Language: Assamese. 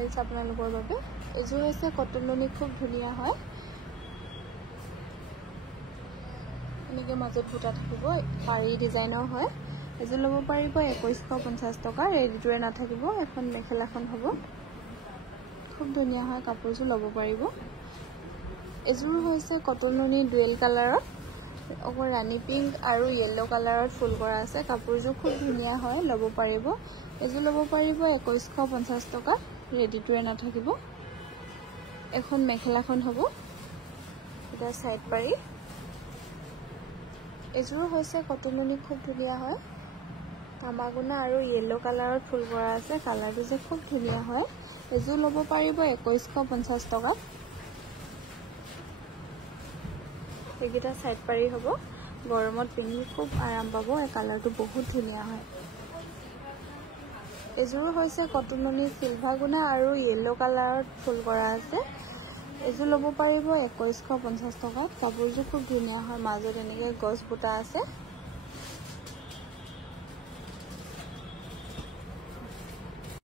ষ্টাইলছ আপোনালোকৰ বাবে এযোৰ হৈছে কটন লুনি খুব ধুনীয়া হয় এনেকৈ মাজত বুটা থাকিব পাৰি ডিজাইনৰ হয় এযোৰ ল'ব পাৰিব 2150 টকা ৰেডিটোৰে নাথাকিব এখন মেখেলাখন হ'ব খুব ধুনীয়া হয় কাপোৰযোৰ ল'ব পাৰিব এযোৰ হৈছে কটন লুনি ডুৱেল কালাৰত অকল ৰাণী পিংক আৰু য়েলো কালাৰত ফুল কৰা আছে কাপোৰযোৰ খুব ধুনীয়া হয় ল'ব পাৰিব এযোৰ ল'ব পাৰিব 2150 টকা ৰেডিটোৰে নাথাকিব এখন মেখেলাখন হ'ব এটা সাইড পাৰি এযোৰ হৈছে কটন লুনি খুব ধুনীয়া হয় কামাগুনা আৰু য়েলো কালাৰত ফুল কৰা আছে কালাৰটো যে খুব ধুনীয়া হয় এযোৰ ল'ব পাৰিব 2150 টকা এইকেইটা সাইড পাৰি হ'ব গৰমত পিন্ধি খুব আৰাম পাব এই কালাৰটো বহুত ধুনীয়া হয় এযোৰ হৈছে কটন লুনি সিলভাগুনা আৰু য়েলো কালাৰত ফুল কৰা আছে এযোৰ ল'ব পাৰিব 2150 টকাত কাপোৰযোৰ খুব ধুনীয়া হয় মাজত এনেকৈ গছ বুটা আছে